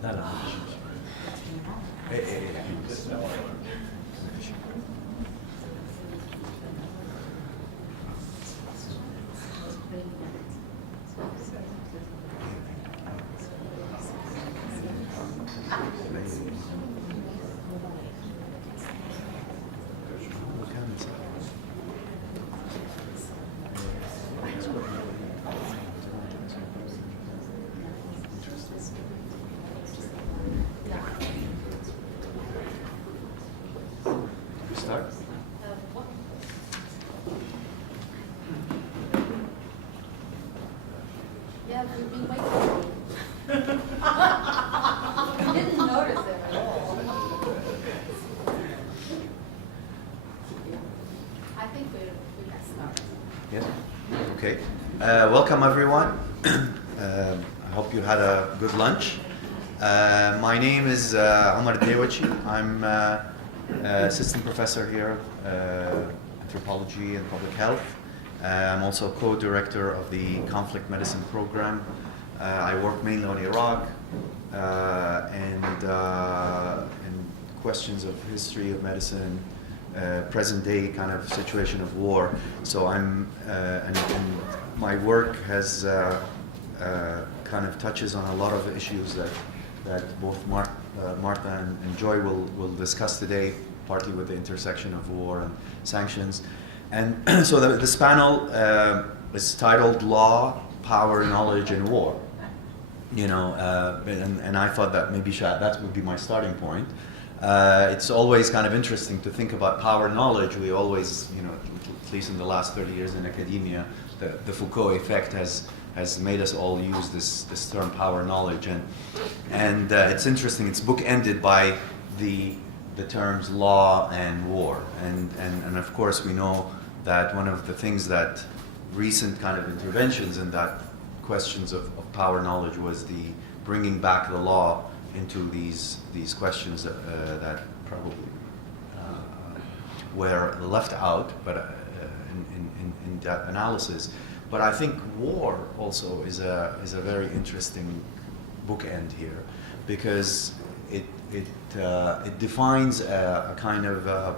No, no. Start? Yeah, we've been waiting. I didn't notice it at all. I think we can start. Yes. Okay. Welcome, everyone. I hope you had a good lunch. My name is Omar Dewachi. I'm assistant professor here, anthropology and public health. I'm also co-director of the conflict medicine program. I work mainly on Iraq and questions of history of medicine, present day kind of situation of war. So I'm, and my work has kind of touches on a lot of issues that both Martha and Joy will discuss today, partly with the intersection of war and sanctions. And so this panel is titled Law, Power, Knowledge, and War. You know, and I thought that maybe that would be my starting point. It's always kind of interesting to think about power knowledge. We always, you know, at least in the last 30 years in academia, the Foucault effect has made us all use this term power knowledge, and it's interesting. It's bookended by the terms law and war, and of course we know that one of the things that recent kind of interventions in that questions of power knowledge was the bringing back the law into these questions that probably were left out, but in that analysis. But I think war also is a very interesting bookend here, because it defines a kind of a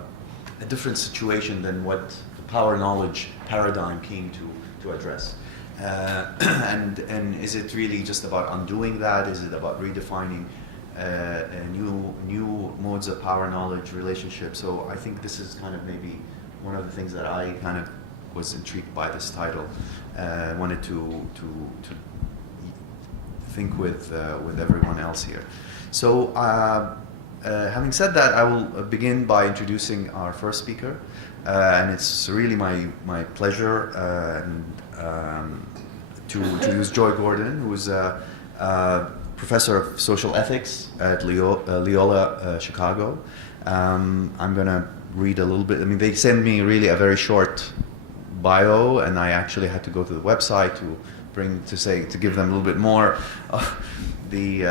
different situation than what the power knowledge paradigm came to address. And is it really just about undoing that? Is it about redefining new modes of power knowledge relationship? So I think this is kind of maybe one of the things that I kind of was intrigued by this title. Wanted to think with everyone else here. So having said that, I will begin by introducing our first speaker, and it's really my pleasure to introduce Joy Gordon, who is a professor of social ethics at Loyola Chicago. I'm going to read a little bit. I mean, they sent me really a very short bio, and I actually had to go to the website to give them a little bit more of the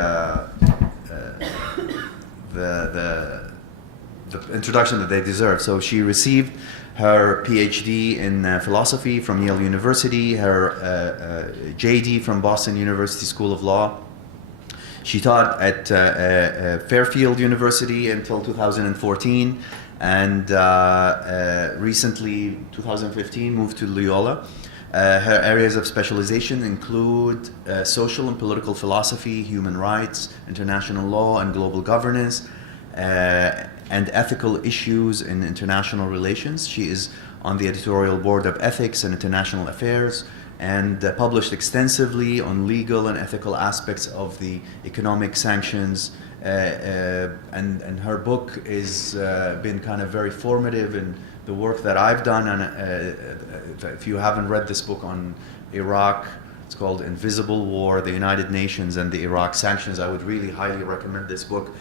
introduction that they deserve. So she received her PhD in philosophy from Yale University, her JD from Boston University School of Law. She taught at Fairfield University until 2014, and recently, 2015, moved to Loyola. Her areas of specialization include social and political philosophy, human rights, international law and global governance, and ethical issues in international relations. She is on the editorial board of Ethics and International Affairs, and published extensively on legal and ethical aspects of the economic sanctions. And her book is been kind of very formative in the work that I've done. And if you haven't read this book on Iraq, it's called Invisible War, the United Nations and the Iraq Sanctions. I would really highly recommend this book.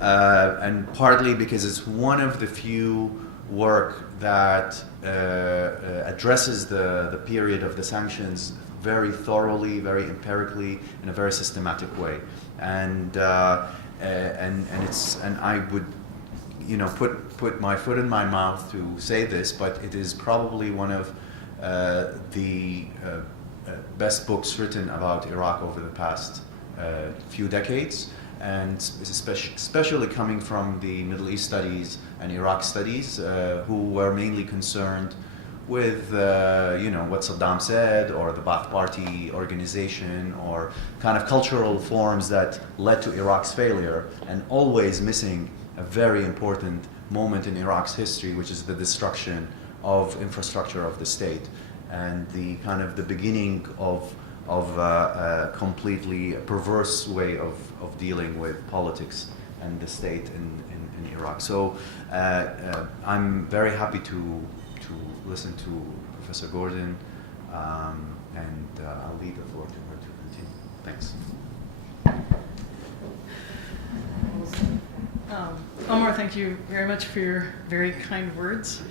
And partly because it's one of the few work that addresses the period of the sanctions very thoroughly, very empirically, in a very systematic way. And I would, you know, put my foot in my mouth to say this, but it is probably one of the best books written about Iraq over the past few decades. and especially coming from the Middle East studies and Iraq studies, who were mainly concerned with what Saddam said, or the Ba'ath Party organization, or kind of cultural forms that led to Iraq's failure, and always missing a very important moment in Iraq's history, which is the destruction of infrastructure of the state, and the kind of the beginning of a completely perverse way of dealing with politics and the state in Iraq. So I'm very happy to listen to Professor Gordon, and I'll leave the floor to her to continue. Thanks. Omar, thank you very much for your very kind words.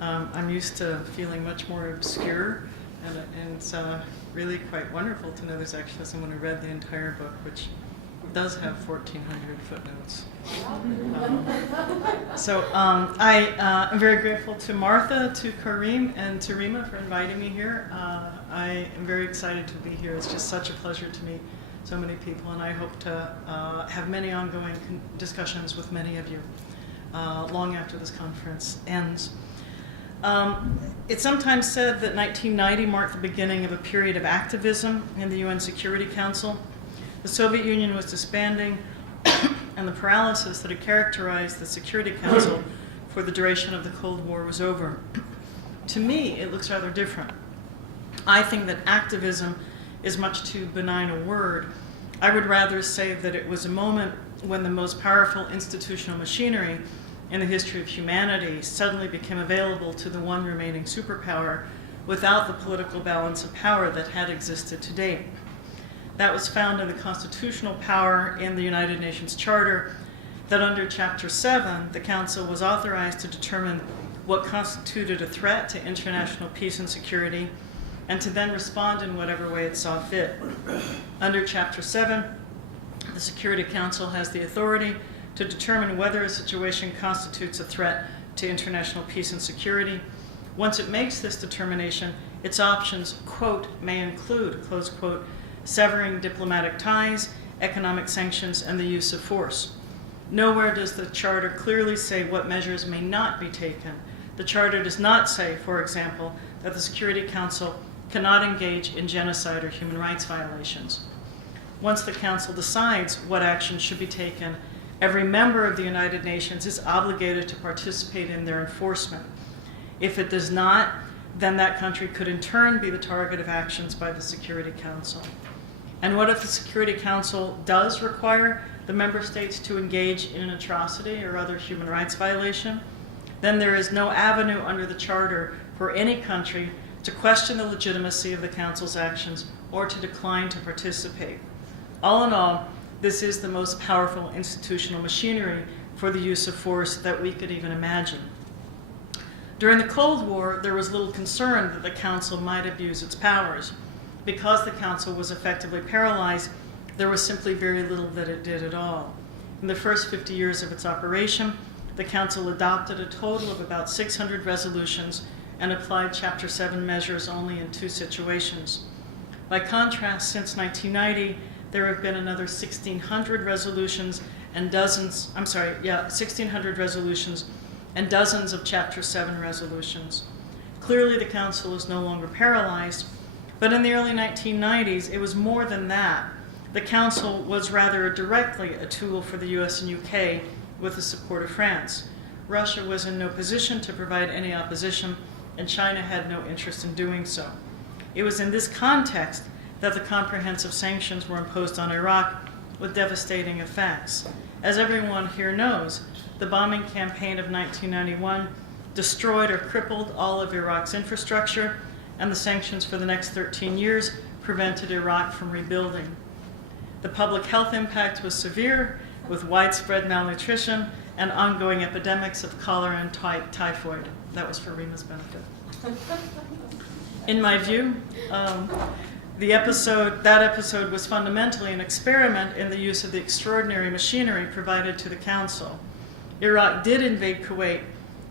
I'm used to feeling much more obscure, and it's really quite wonderful to know there's actually someone who read the entire book, which does have 1,400 footnotes. I am very grateful to Martha, to Karim, and to Rima for inviting me here. I am very excited to be here. It's just such a pleasure to meet so many people, and I hope to have many ongoing discussions with many of you long after this conference ends. It's sometimes said that 1990 marked the beginning of a period of activism in the UN Security Council. The Soviet Union was disbanding, and the paralysis that had characterized the Security Council for the duration of the Cold War was over. To me, it looks rather different. I think that activism is much too benign a word. I would rather say that it was a moment when the most powerful institutional machinery in the history of humanity suddenly became available to the one remaining superpower without the political balance of power that had existed to date. That was found in the constitutional power in the United Nations Charter, that under Chapter 7, the Council was authorized to determine what constituted a threat to international peace and security, and to then respond in whatever way it saw fit. Under Chapter 7, the Security Council has the authority to determine whether a situation constitutes a threat to international peace and security. Once it makes this determination, its options, quote, may include, close quote, severing diplomatic ties, economic sanctions, and the use of force. Nowhere does the Charter clearly say what measures may not be taken. The Charter does not say, for example, that the Security Council cannot engage in genocide or human rights violations. Once the Council decides what action should be taken, every member of the United Nations is obligated to participate in their enforcement. If it does not, then that country could in turn be the target of actions by the Security Council. And what if the Security Council does require the member states to engage in an atrocity or other human rights violation? Then there is no avenue under the Charter for any country to question the legitimacy of the Council's actions or to decline to participate. All in all, this is the most powerful institutional machinery for the use of force that we could even imagine. During the Cold War, there was little concern that the Council might abuse its powers. Because the Council was effectively paralyzed, there was simply very little that it did at all. In the first 50 years of its operation, the Council adopted a total of about 600 resolutions and applied Chapter 7 measures only in 2 situations. By contrast, since 1990, there have been another 1,600 resolutions and 1,600 resolutions and dozens of Chapter 7 resolutions. Clearly, the Council is no longer paralyzed, but in the early 1990s, it was more than that. The Council was rather directly a tool for the US and UK with the support of France. Russia was in no position to provide any opposition, and China had no interest in doing so. It was in this context that the comprehensive sanctions were imposed on Iraq with devastating effects. As everyone here knows, the bombing campaign of 1991 destroyed or crippled all of Iraq's infrastructure, and the sanctions for the next 13 years prevented Iraq from rebuilding. The public health impact was severe, with widespread malnutrition and ongoing epidemics of cholera and typhoid. That was for Rima's benefit. In my view, that episode was fundamentally an experiment in the use of the extraordinary machinery provided to the Council. Iraq did invade Kuwait,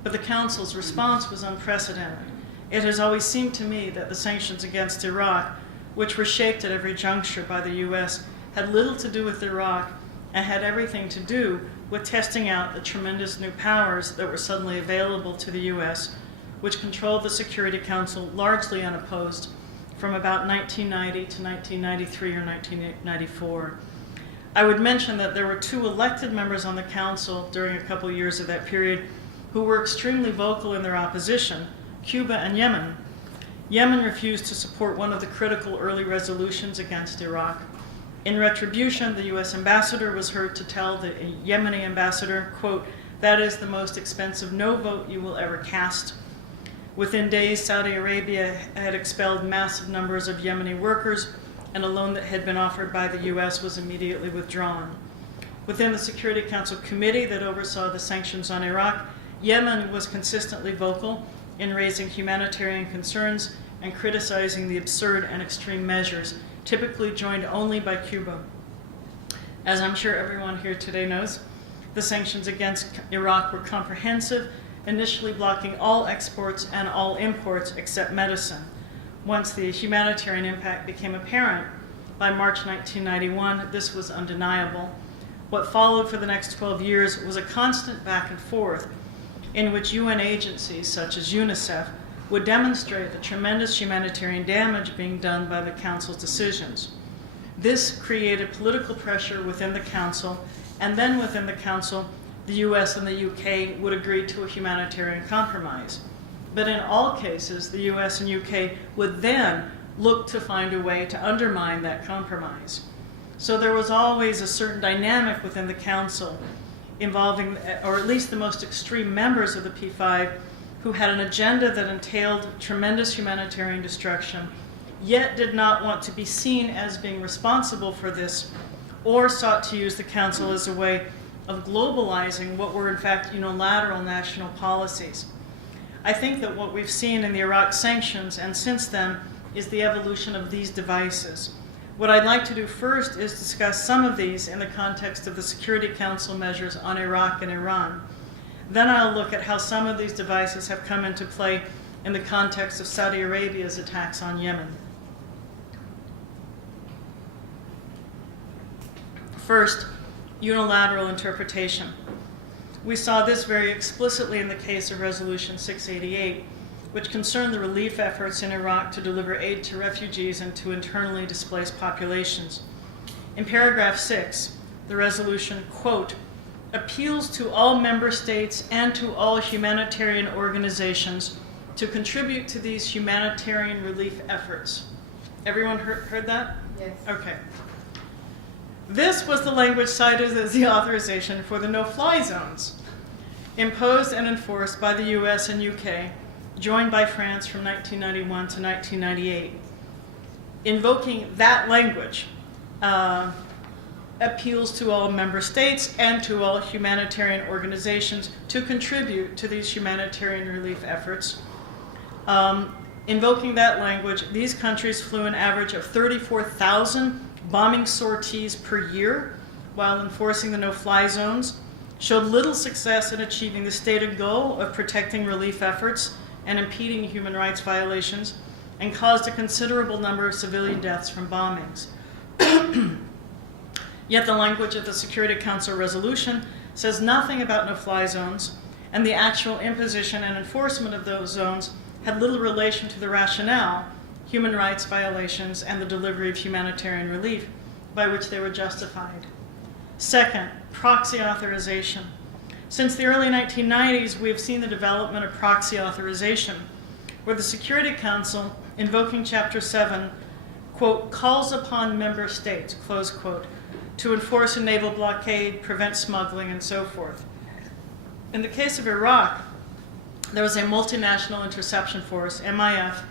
but the Council's response was unprecedented. It has always seemed to me that the sanctions against Iraq, which were shaped at every juncture by the US, had little to do with Iraq and had everything to do with testing out the tremendous new powers that were suddenly available to the U.S., which controlled the Security Council largely unopposed from about 1990 to 1993 or 1994. I would mention that there were 2 elected members on the council during a couple years of that period who were extremely vocal in their opposition, Cuba and Yemen. Yemen refused to support one of the critical early resolutions against Iraq. In retribution, the U.S. ambassador was heard to tell the Yemeni ambassador, quote, "That is the most expensive no vote you will ever cast." Within days, Saudi Arabia had expelled massive numbers of Yemeni workers, and a loan that had been offered by the U.S. was immediately withdrawn. Within the Security Council committee that oversaw the sanctions on Iraq, Yemen was consistently vocal in raising humanitarian concerns and criticizing the absurd and extreme measures, typically joined only by Cuba. As I'm sure everyone here today knows, the sanctions against Iraq were comprehensive, initially blocking all exports and all imports except medicine. Once the humanitarian impact became apparent, by March 1991, this was undeniable. What followed for the next 12 years was a constant back and forth in which UN agencies such as UNICEF would demonstrate the tremendous humanitarian damage being done by the Council's decisions. This created political pressure within the Council, and then within the Council, the US and the UK would agree to a humanitarian compromise. But in all cases, the US and UK would then look to find a way to undermine that compromise. So there was always a certain dynamic within the Council involving, or at least the most extreme members of the P5, who had an agenda that entailed tremendous humanitarian destruction, yet did not want to be seen as being responsible for this, or sought to use the Council as a way of globalizing what were in fact unilateral national policies. I think that what we've seen in the Iraq sanctions and since then is the evolution of these devices. What I'd like to do first is discuss some of these in the context of the Security Council measures on Iraq and Iran. Then I'll look at how some of these devices have come into play in the context of Saudi Arabia's attacks on Yemen. First, unilateral interpretation. We saw this very explicitly in the case of Resolution 688, which concerned the relief efforts in Iraq to deliver aid to refugees and to internally displaced populations. In paragraph 6, the resolution, quote, appeals to all member states and to all humanitarian organizations to contribute to these humanitarian relief efforts. Everyone heard that? Yes. Okay. This was the language cited as the authorization for the no-fly zones, imposed and enforced by the US and UK, joined by France from 1991 to 1998. Invoking that language appeals to all member states and to all humanitarian organizations to contribute to these humanitarian relief efforts. Invoking that language, these countries flew an average of 34,000 bombing sorties per year while enforcing the no-fly zones, showed little success in achieving the stated goal of protecting relief efforts and impeding human rights violations, and caused a considerable number of civilian deaths from bombings. Yet the language of the Security Council resolution says nothing about no-fly zones, and the actual imposition and enforcement of those zones had little relation to the rationale, human rights violations, and the delivery of humanitarian relief by which they were justified. Second, proxy authorization. Since the early 1990s, we have seen the development of proxy authorization, where the Security Council, invoking Chapter 7, quote, calls upon member states, close quote, to enforce a naval blockade, prevent smuggling, and so forth. In the case of Iraq, there was a multinational interception force, MIF,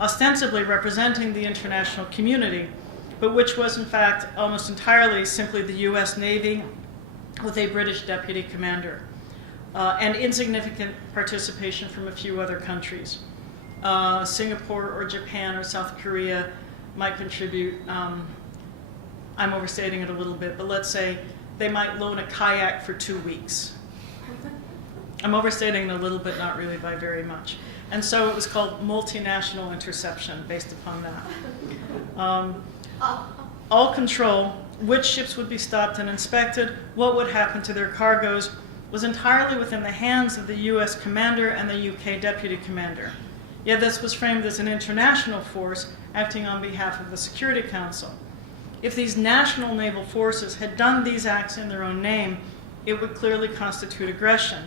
ostensibly representing the international community, but which was in fact almost entirely simply the US Navy with a British deputy commander, and insignificant participation from a few other countries. Singapore or Japan or South Korea might contribute, I'm overstating it a little bit, but let's say they might loan a kayak for 2 weeks. I'm overstating it a little bit, not really by very much. And so it was called multinational interception based upon that. All control which ships would be stopped and inspected, what would happen to their cargoes, was entirely within the hands of the US commander and the UK deputy commander. Yet this was framed as an international force acting on behalf of the Security Council. If these national naval forces had done these acts in their own name, it would clearly constitute aggression.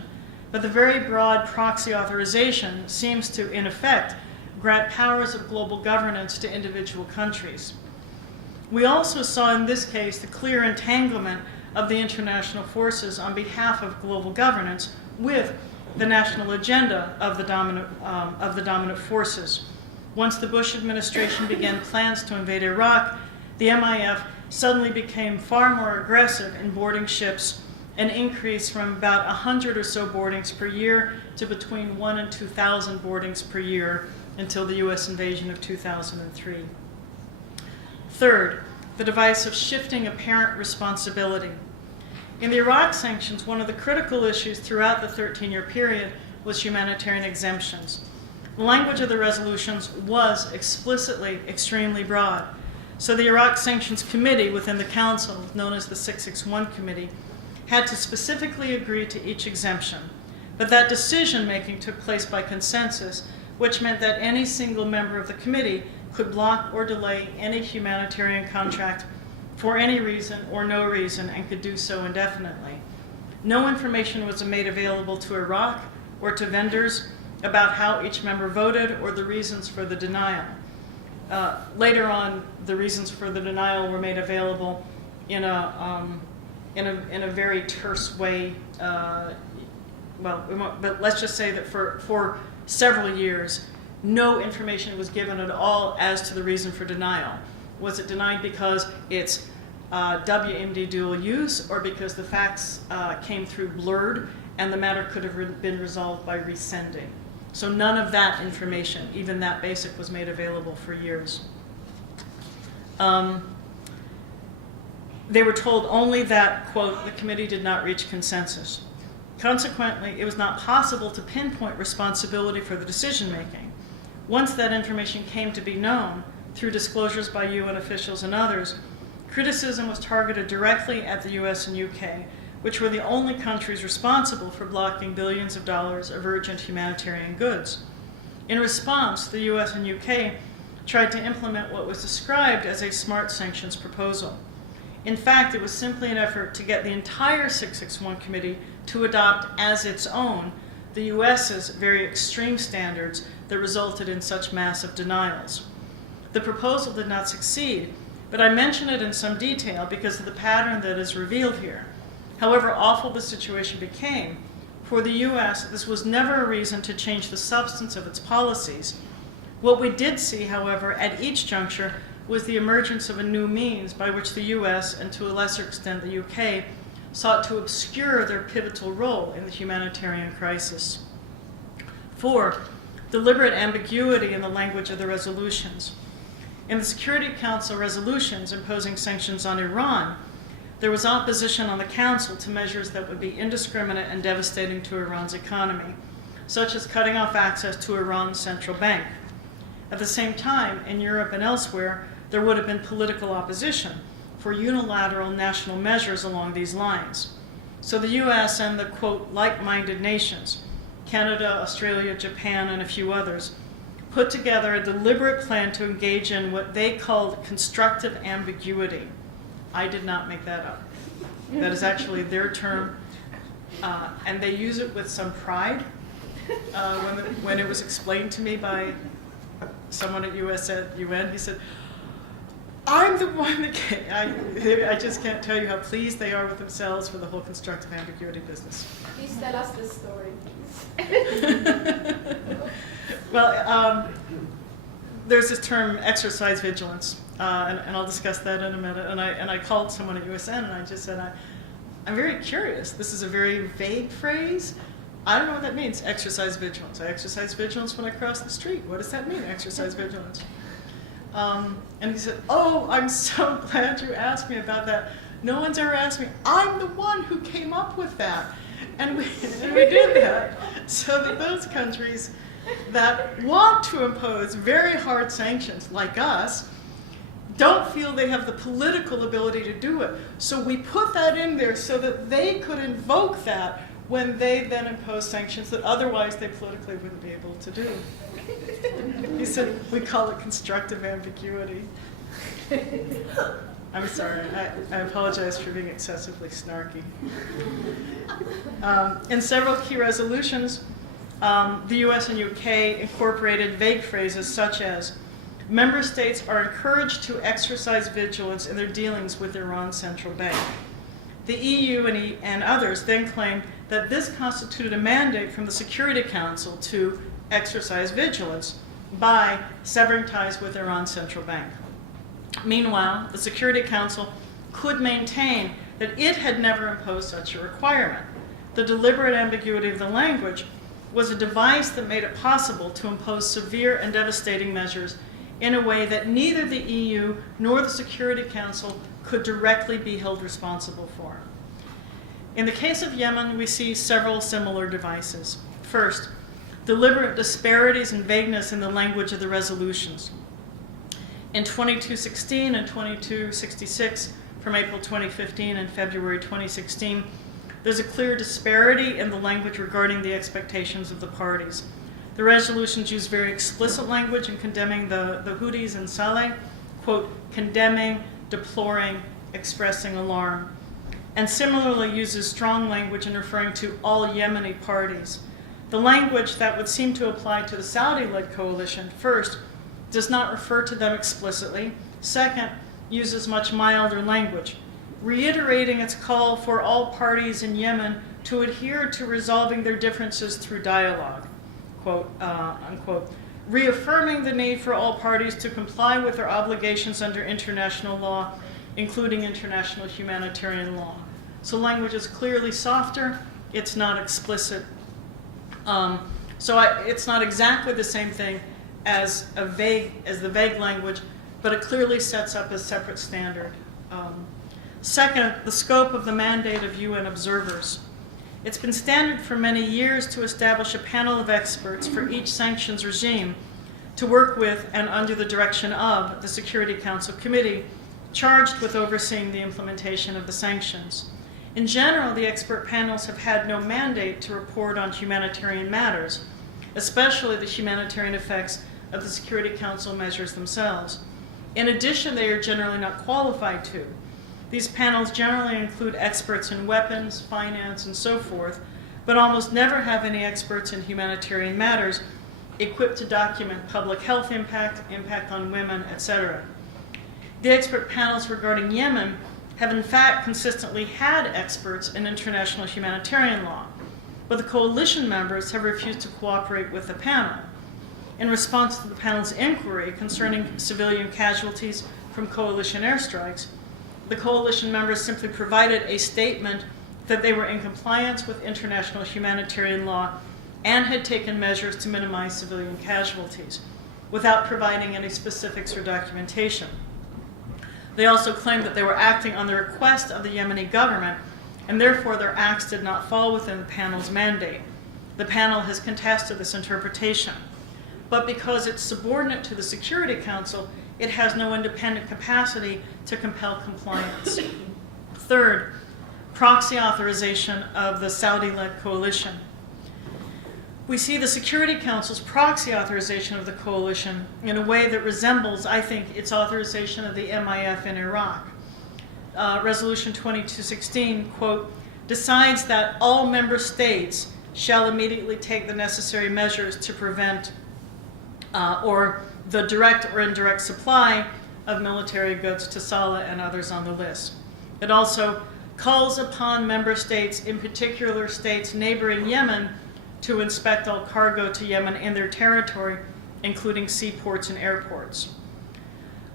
But the very broad proxy authorization seems to, in effect, grant powers of global governance to individual countries. We also saw in this case the clear entanglement of the international forces on behalf of global governance with the national agenda of the dominant forces. Once the Bush administration began plans to invade Iraq, the MIF suddenly became far more aggressive in boarding ships, an increase from about 100 or so boardings per year to between 1,000 and 2,000 boardings per year until the US invasion of 2003. Third, the device of shifting apparent responsibility. In the Iraq sanctions, one of the critical issues throughout the 13-year period was humanitarian exemptions. The language of the resolutions was explicitly extremely broad. So the Iraq Sanctions Committee within the Council, known as the 661 Committee, had to specifically agree to each exemption. But that decision-making took place by consensus, which meant that any single member of the committee could block or delay any humanitarian contract for any reason or no reason and could do so indefinitely. No information was made available to Iraq or to vendors about how each member voted or the reasons for the denial. Later on, the reasons for the denial were made available in a very terse way. But let's just say that for several years, no information was given at all as to the reason for denial. Was it denied because it's WMD dual use, or because the facts came through blurred and the matter could have been resolved by resending? So none of that information, even that basic, was made available for years. They were told only that, quote, the committee did not reach consensus. Consequently, it was not possible to pinpoint responsibility for the decision-making. Once that information came to be known, through disclosures by UN officials and others, criticism was targeted directly at the US and UK, which were the only countries responsible for blocking billions of dollars of urgent humanitarian goods. In response, the US and UK tried to implement what was described as a smart sanctions proposal. In fact, it was simply an effort to get the entire 661 committee to adopt as its own the US's very extreme standards that resulted in such massive denials. The proposal did not succeed, but I mention it in some detail because of the pattern that is revealed here. However awful the situation became, for the US, this was never a reason to change the substance of its policies. What we did see, however, at each juncture was the emergence of a new means by which the US, and to a lesser extent the UK, sought to obscure their pivotal role in the humanitarian crisis. 4. Deliberate ambiguity in the language of the resolutions. In the Security Council resolutions imposing sanctions on Iran, there was opposition on the Council to measures that would be indiscriminate and devastating to Iran's economy, such as cutting off access to Iran's central bank. At the same time, in Europe and elsewhere, there would have been political opposition for unilateral national measures along these lines. So the US and the, quote, like-minded nations, Canada, Australia, Japan, and a few others, put together a deliberate plan to engage in what they called constructive ambiguity. I did not make that up. That is actually their term, and they use it with some pride. When it was explained to me by someone at UN, he said, I'm the one that I just can't tell you how pleased they are with themselves for the whole constructive ambiguity business. Please tell us this story, please. Well, there's this term, exercise vigilance, and I'll discuss that in a minute. And I called someone at USN and I just said, I'm very curious. This is a very vague phrase. I don't know what that means, exercise vigilance. I exercise vigilance when I cross the street. What does that mean, exercise vigilance? And he said, oh, I'm so glad you asked me about that. No one's ever asked me. I'm the one who came up with that. And we did that so that those countries that want to impose very hard sanctions, like us, don't feel they have the political ability to do it. So we put that in there so that they could invoke that when they then impose sanctions that otherwise they politically wouldn't be able to do. He said, we call it constructive ambiguity. I'm sorry, I apologize for being excessively snarky. In several key resolutions, the US and UK incorporated vague phrases such as, member states are encouraged to exercise vigilance in their dealings with Iran's central bank. The EU and others then claimed that this constituted a mandate from the Security Council to exercise vigilance by severing ties with Iran's central bank. Meanwhile, the Security Council could maintain that it had never imposed such a requirement. The deliberate ambiguity of the language was a device that made it possible to impose severe and devastating measures in a way that neither the EU nor the Security Council could directly be held responsible for. In the case of Yemen, we see several similar devices. First, deliberate disparities and vagueness in the language of the resolutions. In 2216 and 2266, from April 2015 and February 2016, there's a clear disparity in the language regarding the expectations of the parties. The resolutions use very explicit language in condemning the Houthis and Saleh, quote, condemning, deploring, expressing alarm, and similarly uses strong language in referring to all Yemeni parties. The language that would seem to apply to the Saudi-led coalition, first, does not refer to them explicitly. Second, uses much milder language, reiterating its call for all parties in Yemen to adhere to resolving their differences through dialogue, quote, unquote, reaffirming the need for all parties to comply with their obligations under international law, including international humanitarian law. So language is clearly softer, it's not explicit. It's not exactly the same thing as the vague language, but it clearly sets up a separate standard. Second, the scope of the mandate of UN observers. It's been standard for many years to establish a panel of experts for each sanctions regime to work with and under the direction of the Security Council Committee charged with overseeing the implementation of the sanctions. In general, the expert panels have had no mandate to report on humanitarian matters, especially the humanitarian effects of the Security Council measures themselves. In addition, they are generally not qualified to. These panels generally include experts in weapons, finance, and so forth, but almost never have any experts in humanitarian matters equipped to document public health impact, impact on women, etc. The expert panels regarding Yemen have in fact consistently had experts in international humanitarian law, but the coalition members have refused to cooperate with the panel. In response to the panel's inquiry concerning civilian casualties from coalition airstrikes, the coalition members simply provided a statement that they were in compliance with international humanitarian law and had taken measures to minimize civilian casualties, without providing any specifics or documentation. They also claimed that they were acting on the request of the Yemeni government, and therefore their acts did not fall within the panel's mandate. The panel has contested this interpretation. But because it's subordinate to the Security Council, it has no independent capacity to compel compliance. Third, proxy authorization of the Saudi-led coalition. We see the Security Council's proxy authorization of the coalition in a way that resembles, I think, its authorization of the MIF in Iraq. Resolution 2216, quote, decides that all member states shall immediately take the necessary measures to prevent or the direct or indirect supply of military goods to Saleh and others on the list. It also calls upon member states, in particular states neighboring Yemen, to inspect all cargo to Yemen in their territory, including seaports and airports.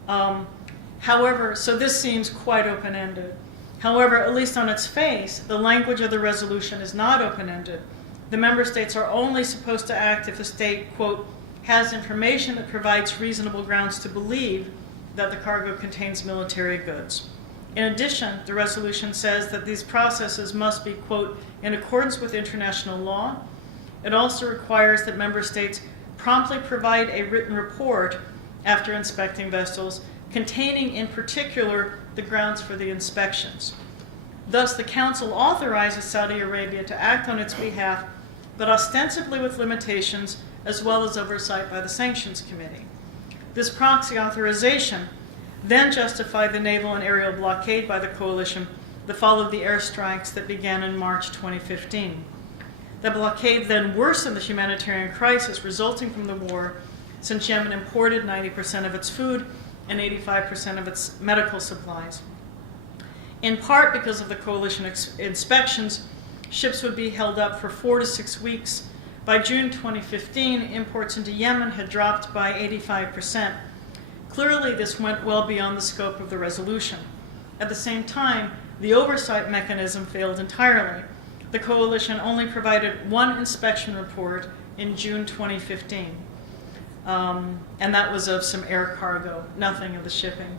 However, so this seems quite open-ended. However, at least on its face, the language of the resolution is not open-ended. The member states are only supposed to act if a state, quote, has information that provides reasonable grounds to believe that the cargo contains military goods. In addition, the resolution says that these processes must be, quote, in accordance with international law. It also requires that member states promptly provide a written report after inspecting vessels containing in particular the grounds for the inspections. Thus, the Council authorizes Saudi Arabia to act on its behalf, but ostensibly with limitations as well as oversight by the Sanctions Committee. This proxy authorization then justified the naval and aerial blockade by the coalition that followed the airstrikes that began in March 2015. The blockade then worsened the humanitarian crisis resulting from the war, since Yemen imported 90% of its food and 85% of its medical supplies. In part because of the coalition inspections, ships would be held up for 4 to 6 weeks. By June 2015, imports into Yemen had dropped by 85%. Clearly, this went well beyond the scope of the resolution. At the same time, the oversight mechanism failed entirely. The coalition only provided one inspection report in June 2015, and that was of some air cargo, nothing of the shipping.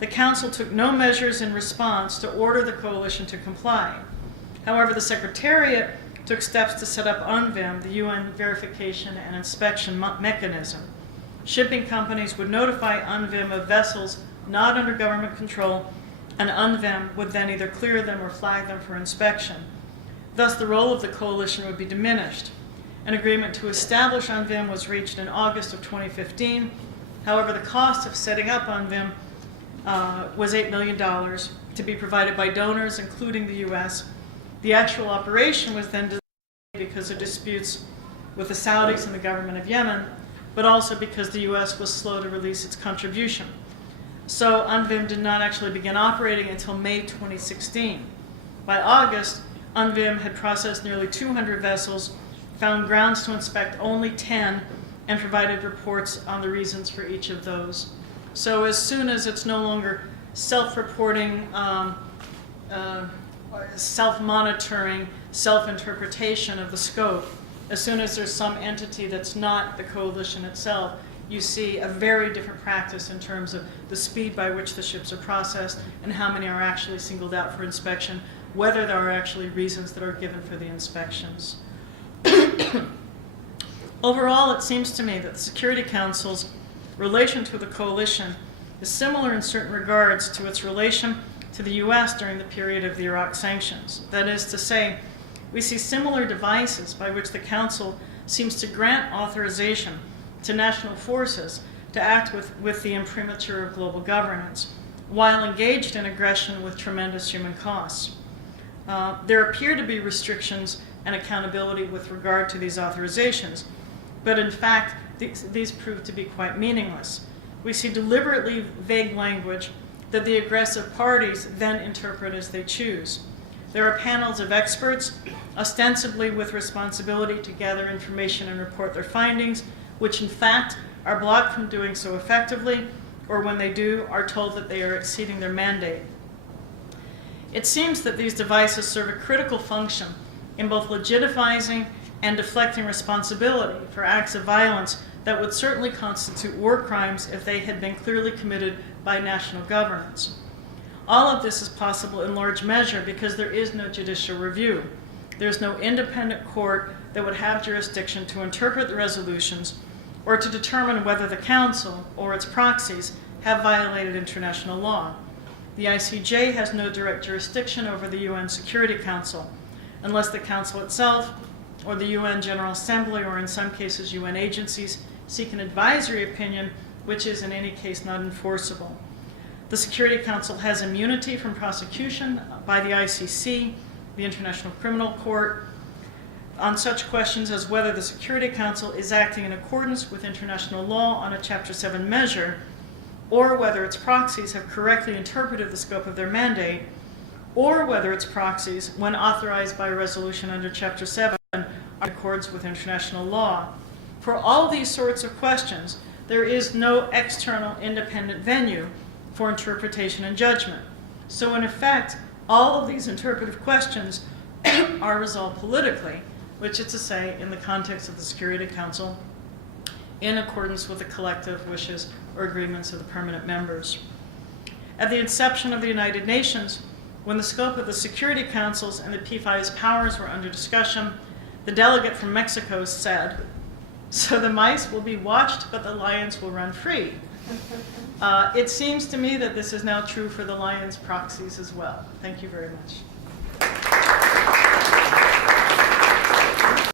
The Council took no measures in response to order the coalition to comply. However, the Secretariat took steps to set up UNVIM, the UN verification and inspection mechanism. Shipping companies would notify UNVIM of vessels not under government control, and UNVIM would then either clear them or flag them for inspection. Thus, the role of the coalition would be diminished. An agreement to establish UNVIM was reached in August of 2015. However, the cost of setting up UNVIM was $8 million to be provided by donors, including the U.S. The actual operation was then delayed because of disputes with the Saudis and the government of Yemen, but also because the U.S. was slow to release its contribution. So UNVIM did not actually begin operating until May 2016. By August, UNVIM had processed nearly 200 vessels, found grounds to inspect only 10, and provided reports on the reasons for each of those. So as soon as it's no longer self-reporting, self-monitoring, self-interpretation of the scope, as soon as there's some entity that's not the coalition itself, you see a very different practice in terms of the speed by which the ships are processed and how many are actually singled out for inspection, whether there are actually reasons that are given for the inspections. Overall, it seems to me that the Security Council's relation to the coalition is similar in certain regards to its relation to the U.S. during the period of the Iraq sanctions. That is to say, we see similar devices by which the Council seems to grant authorization to national forces to act with the imprimatur of global governance, while engaged in aggression with tremendous human costs. There appear to be restrictions and accountability with regard to these authorizations, but in fact, these prove to be quite meaningless. We see deliberately vague language that the aggressive parties then interpret as they choose. There are panels of experts, ostensibly with responsibility to gather information and report their findings, which in fact are blocked from doing so effectively, or when they do, are told that they are exceeding their mandate. It seems that these devices serve a critical function in both legitimizing and deflecting responsibility for acts of violence that would certainly constitute war crimes if they had been clearly committed by national governments. All of this is possible in large measure because there is no judicial review. There's no independent court that would have jurisdiction to interpret the resolutions or to determine whether the Council or its proxies have violated international law. The ICJ has no direct jurisdiction over the UN Security Council, unless the Council itself or the UN General Assembly, or in some cases UN agencies, seek an advisory opinion, which is in any case not enforceable. The Security Council has immunity from prosecution by the ICC, the International Criminal Court, on such questions as whether the Security Council is acting in accordance with international law on a Chapter 7 measure, or whether its proxies have correctly interpreted the scope of their mandate, or whether its proxies, when authorized by a resolution under Chapter 7, are in accordance with international law. For all these sorts of questions, there is no external independent venue for interpretation and judgment. So in effect, all of these interpretive questions are resolved politically, which is to say, in the context of the Security Council, in accordance with the collective wishes or agreements of the permanent members. At the inception of the United Nations, when the scope of the Security Council's and the P5's powers were under discussion, the delegate from Mexico said, "So the mice will be watched, but the lions will run free." It seems to me that this is now true for the Lions proxies as well. Thank you very much.